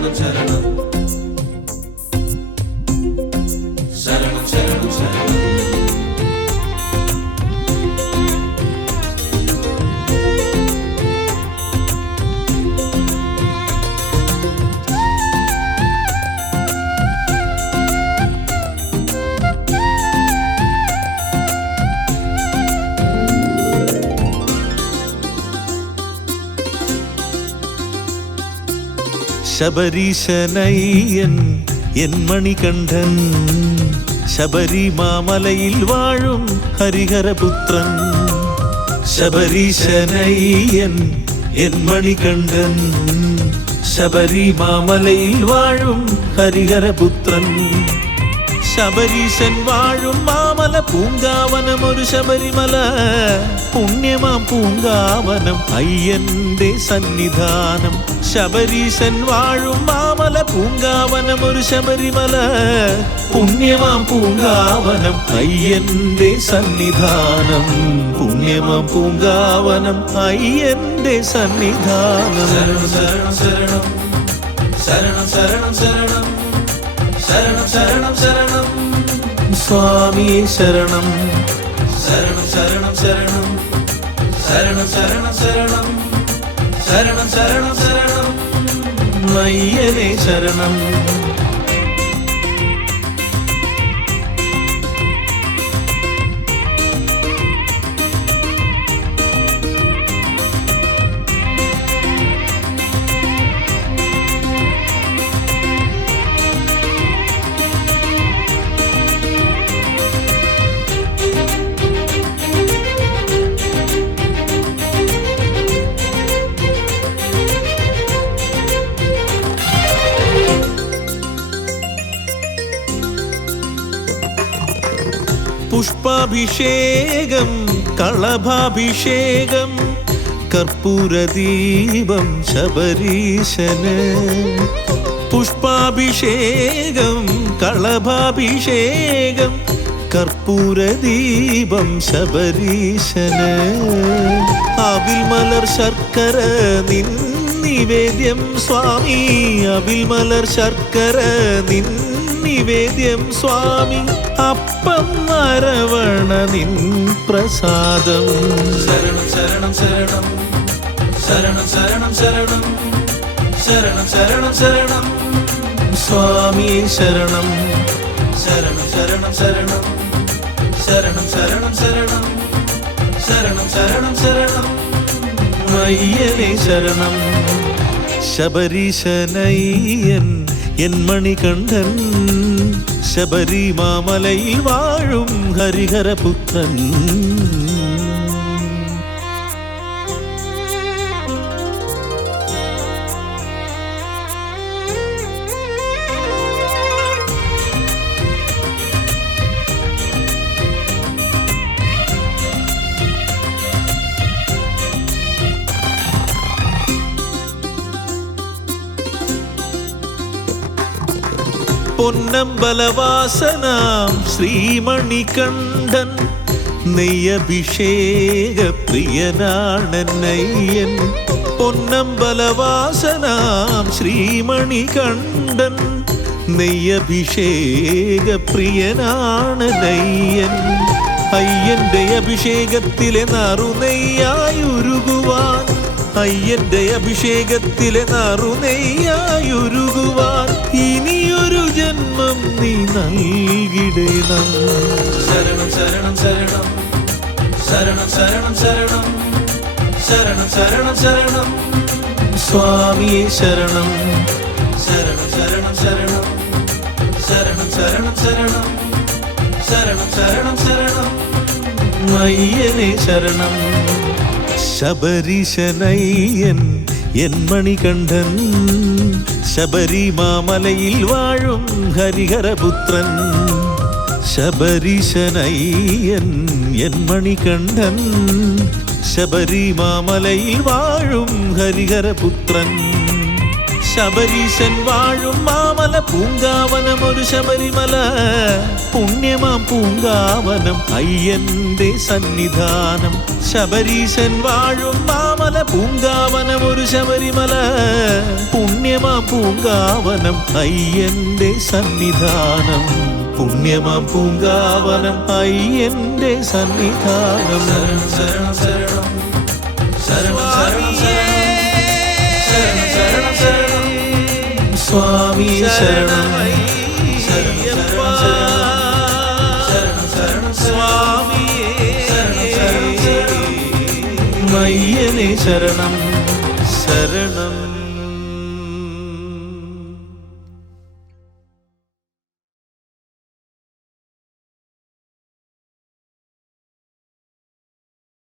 ശരണം ശരണം ശരണം ശരണം ശരണം ശബരീശനയ്യൻ എൻ മണികണ്ഠൻ ശബരിമാമലയിൽ വാഴും ഹരിഹരപുത്രൻ. ശബരീശനയ്യൻ എൻ മണികണ്ഠൻ ശബരിമാമലയിൽ വാഴും ഹരിഹരപുത്രൻ. ശബരീശൻ വാഴും മാമല പൂങ്കാവനം ഒരു ശബരിമല, പുണ്യമാം പൂങ്കാവനം അയ്യന്റെ സന്നിധാനം. ശബരീശൻ വാഴും മാമല പൂങ്കാവനം ഒരു ശബരിമല, പുണ്യമാം പൂങ്കാവനം അയ്യന്റെ സന്നിധാനം. പുണ്യമാം പൂങ്കാവനം അയ്യന്റെ സന്നിധാനം. ശരണം ശരണം ശരണം ശരണം ശരണം ശരണം ശരണം ശരണം ശരണം സ്വാമിയേ ശരണം. ശരണം ശരണം ശരണം ശരണം ശരണം ശരണം ശരണം ശരണം ശരണം അയ്യനേ ശരണം. പുഷ്പാഭിഷേകം കളഭാഭിഷേകം കർപ്പൂരദീപം ശബരീശന്. പുഷ്പാഭിഷേകം കളഭാഭിഷേകം കർപ്പൂരദീപം ശബരീശന്. അവിൽ മലർ ശർക്കര നിൻ നിവേദ്യം സ്വാമി, അവിൽ മലർ ശർക്കര നിൻ നിവേദ്യം സ്വാമി. അപ്പം അരവണ നിൻ പ്രസാദം. ശരണം ശരണം ശരണം ശരണം ശരണം ശരണം ശരണം ശരണം ശരണം സ്വാമിയേ ശരണം. ശരണം ശരണം ശരണം ശരണം ശരണം ശരണം ശരണം ശരണം ശരണം അയ്യനേ ശരണം. ശബരീശനയ്യൻ എൻ മണികണ്ഠൻ ശബരിമാമലയിൽ വാഴും ഹരിഹരപുത്രൻ. പൊന്നമ്പലവാസനാം ശ്രീമണികണ്ഠൻ നെയ്യഭിഷേക പ്രിയനാണയ്യൻ. പൊന്നമ്പലവാസനാം ശ്രീമണികണ്ഠൻ നെയ്യഭിഷേക പ്രിയനാണയ്യൻ. അയ്യന്റെ അഭിഷേകത്തിലെ നറുനെയ്യായുരുകുവാൻ, അയ്യന്റെ അഭിഷേകത്തിലെ നറുനെയ്യായുരുകുവാൻ ഇനിയൊരു ജന്മം നീ നൽകിടണം. ശരണം ശരണം ശരണം ശരണം ശരണം ശരണം ശരണം ശരണം ശരണം സ്വാമിയേ ശരണം. ശരണം ശരണം ശരണം ശരണം ശരണം ശരണം ശരണം ശരണം ശരണം അയ്യനേ ശരണം. ശബരീശനയ്യൻ എൻ മണികണ്ഠൻ ശബരിമാമലയിൽ വാഴും ഹരിഹരപുത്രൻ. ശബരീശനയ്യൻ എൻ മണികണ്ഠൻ ശബരിമാമലയിൽ വാഴും ഹരിഹരപുത്രൻ. ശബരീശൻ വാഴും മാമല പൂങ്കാവനം ഒരു ശബരിമല, പുണ്യമാം പൂങ്കാവനം അയ്യന്റെ സന്നിധാനം. ശബരീശൻ വാഴും മാമല മാമല പൂങ്കാവനം ഒരു ശബരിമല പുണ്യമാം പൂങ്കാവനം അയ്യന്റെ സന്നിധാനം പുണ്യമാം പൂങ്കാവനം അയ്യന്റെ സന്നിധാനം ശരണം ശരണം ശരണം ശരണം ശരണം ശരണം ശരണം സ്വാമി ശരണം ശരണം ശരണം ശരണം സ്വാമി ശരണം മയ്യനെ ശരണം ശരണം